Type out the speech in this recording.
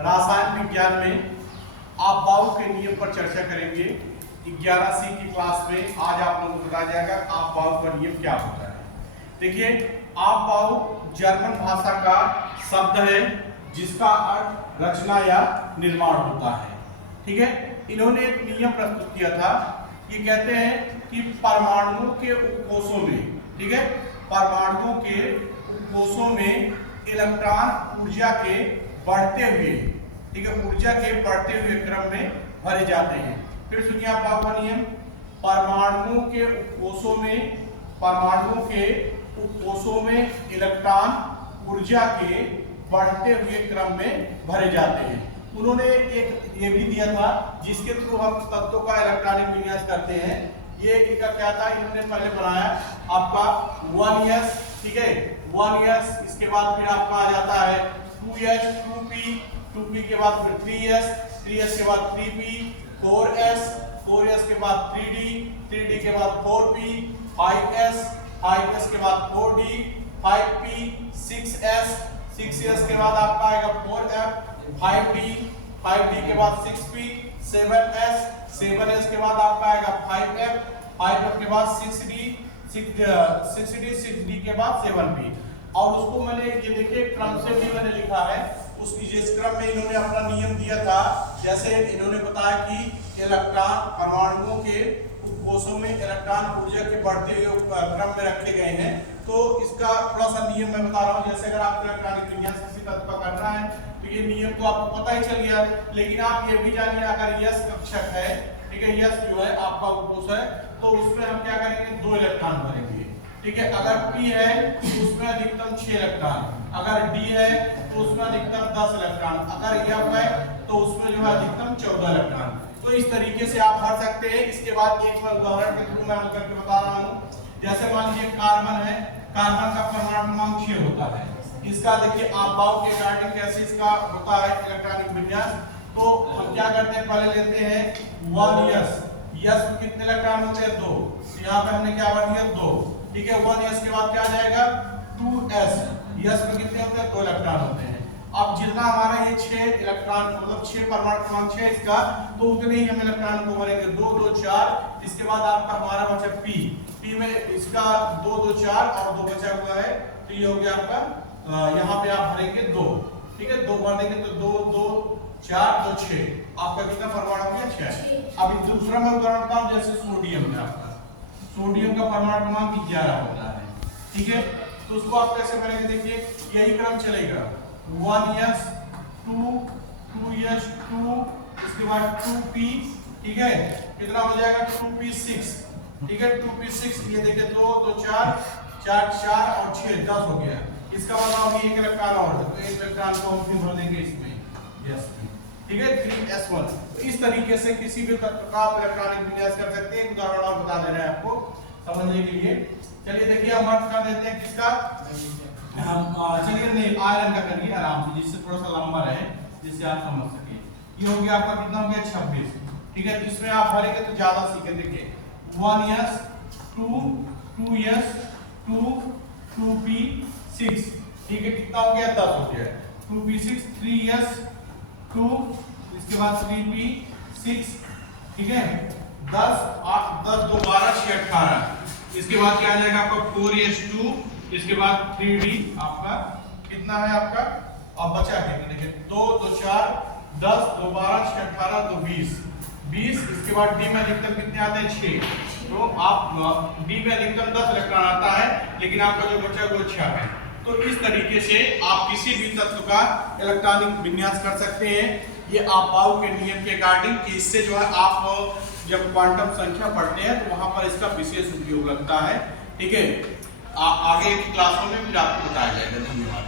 रसायन विज्ञान में आपबाऊ के नियम पर चर्चा करेंगे। 11वीं की क्लास में आज आप लोगों को बताया जाएगा आपबाऊ का नियम क्या होता है। देखिए, आपबाऊ जर्मन भाषा का शब्द है जिसका अर्थ रचना या निर्माण होता है। ठीक है, इन्होंने एक नियम प्रस्तुत किया था। ये कहते हैं कि परमाणुओं के उपकोषों में, ठीक है, परमाणुओं के उपकोषों में इलेक्ट्रॉन ऊर्जा के बढ़ते हुए, ठीक है, ऊर्जा के बढ़ते हुए क्रम में भरे जाते हैं। फिर सुनिए आपबाऊ का नियम। परमाणुओं के उपकोषों में इलेक्ट्रॉन ऊर्जा के बढ़ते हुए क्रम में भरे जाते हैं। उन्होंने एक ये भी दिया था जिसके थ्रू हम तत्वों का इलेक्ट्रॉनिक विन्यास करते हैं। ये इनका क्या था, इन्होंने पहले बनाया आपका 1s, ठीक है, 1s, इसके बाद फिर आपका आ जाता है 2s, 2p के बाद फिर 3s के बाद 3p, 4s के बाद 3d के बाद 4p, 5s के बाद 4d, 5p, 6s के बाद आपका आएगा 4f, 5d के बाद 6p, 7s के बाद आपका आएगा 5f के बाद 6d के बाद 7p। और उसको मैंने ये देखिए क्रम से भी मैंने लिखा है। उसकी जिस क्रम में इन्होंने अपना नियम दिया था, जैसे इन्होंने बताया कि इलेक्ट्रॉन परमाणुओं के उपकोषों में इलेक्ट्रॉन ऊर्जा के बढ़ते हुए क्रम में रखे गए हैं। तो इसका थोड़ा सा नियम मैं बता रहा हूँ। जैसे अगर आपको इलेक्ट्रॉनिक विन्यास किसी तत्व का करना है तो ये नियम तो आपको पता ही चल गया, लेकिन आप ये भी जानिए अगर यस कक्षक है, ठीक है, यस जो है आपका उपकोष है, तो उसमें हम क्या करेंगे, 2 इलेक्ट्रॉन भरेंगे। ठीक है, अगर p है तो उसमें अधिकतम 6 इलेक्ट्रॉन, अगर d है तो उसमें अधिकतम 10 इलेक्ट्रॉन, अगर f है तो उसमें जो है अधिकतम 14 इलेक्ट्रॉन। तो इस तरीके से आप भर सकते हैं। इसके बाद एक मैं उदाहरण के थ्रू मैं हल करके बता रहा हूँ। जैसे मान लीजिए कार्बन है, कार्बन का परमाणु क्रमांक 6 होता है। इसका देखिए आपबाऊ के अकॉर्डिंग कैसे इसका होता है इलेक्ट्रॉनिक विन्यास। तो हम क्या करते हैं, पहले लेते हैं 1s, यस में कितने इलेक्ट्रॉन होते हैं, 2, यहाँ पे हमने क्या बन गया 2, ठीक है। 1s के बाद क्या आ जाएगा 2s, यस में कितने होते हैं, 2 इलेक्ट्रॉन होते हैं। अब जितना हमारा ये 6 इलेक्ट्रॉन मतलब 6 परमाणु क्रमांक 6 इसका, तो उतने ही हम इलेक्ट्रॉन को भरेंगे 2 2 4। इसके बाद आपका हमारा बचा p में इसका 2 2 4 और 2 बचा हुआ है, तो ये हो गया आपका यहाँ पे आप भरेंगे 2, ठीक है, 2 भर देंगे तो 2 2 4 2 6, आपका कितना परमाणु हो गया 6। अब दूसरा मैं उदाहरण बताता हूँ। जैसे सोडियम है, आपका सोडियम का परमाणु क्रमांक 11 होता है, ठीक है। तो उसको आप कैसे भरेंगे, देखिए यही क्रम चलेगा 1s 2s 2, इसके बाद 2p, ठीक है, कितना हो जाएगा 2p6, ठीक है, 2p6, ये देखिए 2 2 4 4 और 6 10 हो गया। इसका मतलब एक इलेक्ट्रॉन और है, तो एक इलेक्ट्रॉन को हम फिर भर देंगे इसमें, यस, ठीक है, 3s1। तो इस तरीके से किसी भी तत्व का आप इलेक्ट्रॉनिक विन्यास कर सकते हैं। एक उदाहरण और बता दे रहे हैं आपको समझने के लिए। चलिए देखिए हम अर्थ कर देते हैं किसका, हम चलिए नहीं आयरन का करिए आराम से, जिससे थोड़ा सा लंबा रहे, जिससे आप समझ सके। ये हो गया आपका कितना हो गया 26, ठीक है। तो इसमें आप भरेंगे तो ज्यादा सीखे। देखिए 1s 2s 2p 6, ठीक है, कितना हो गया 10 हो गया 2p6, 3s 2, इसके बाद 3p6, ठीक है, 10 8 10 2 12 6 18। इसके बाद क्या आ जाएगा आपका 4s2, इसके बाद 3d आपका कितना है आपका, और बचा कितना, देखिए 2 2 4 10 2 12 6 18 2 20। इसके बाद d में अधिकतम कितने आते हैं 6, तो आप d में अधिकतम 10 इलेक्ट्रॉन आता है, लेकिन आपका जो बचा वो 6 है। तो इस तरीके से आप किसी भी तत्व का इलेक्ट्रॉनिक विन्यास कर सकते हैं। ये आपबाऊ के नियम के अकॉर्डिंग कि इससे जो है आप जब क्वांटम संख्या पढ़ते हैं तो वहां पर इसका विशेष उपयोग लगता है, ठीक है। आगे की क्लासों में फिर आपको बताया जाएगा। धन्यवाद।